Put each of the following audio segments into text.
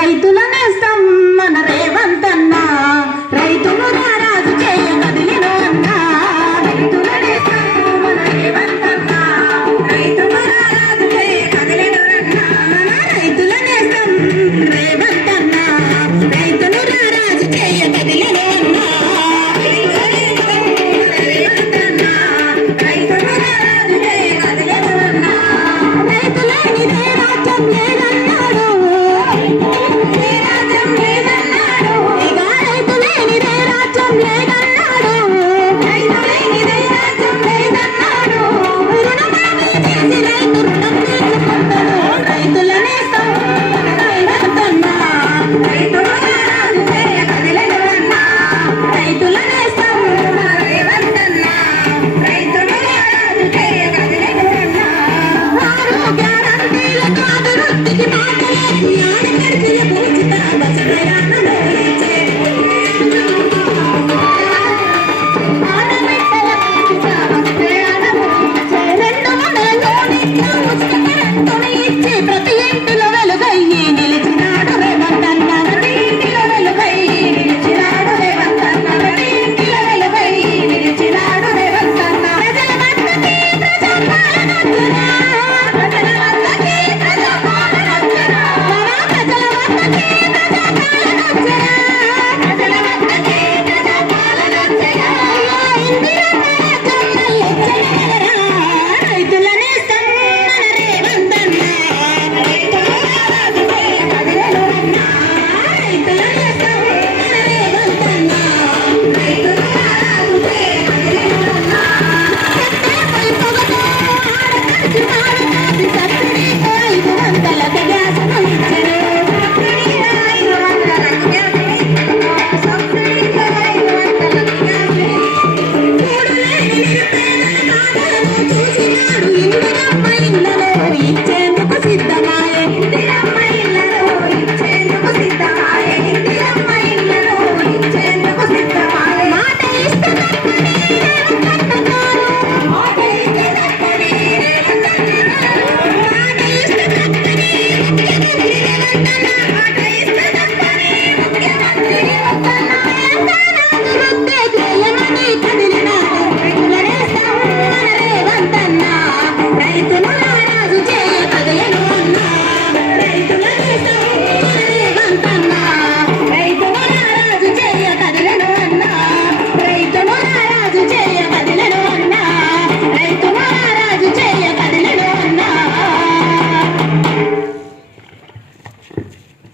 రైతుల నేస్తం మన రేవంతన్న రైతులు రారాజు చేయ కదిలిను అన్న రైతుల నేస్తం మన రేవంతన్న రైతులు రారాజు చేయ కదిలిను అన్న రైతుల నేస్తం రేవంతన్న రైతులు రారాజు చేయ కదిలిను అన్న రైతుల నేస్తం రేవంతన్న రైతులు రారాజు చేయ కదిలిను అన్న రైతులేనిదే రాజ్యం లేదన్నాడు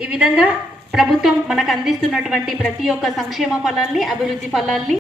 ఈ విధంగా ప్రభుత్వం మనకు అందిస్తున్నటువంటి ప్రతి ఒక్క సంక్షేమ ఫలాల్ని, అభివృద్ధి ఫలాల్ని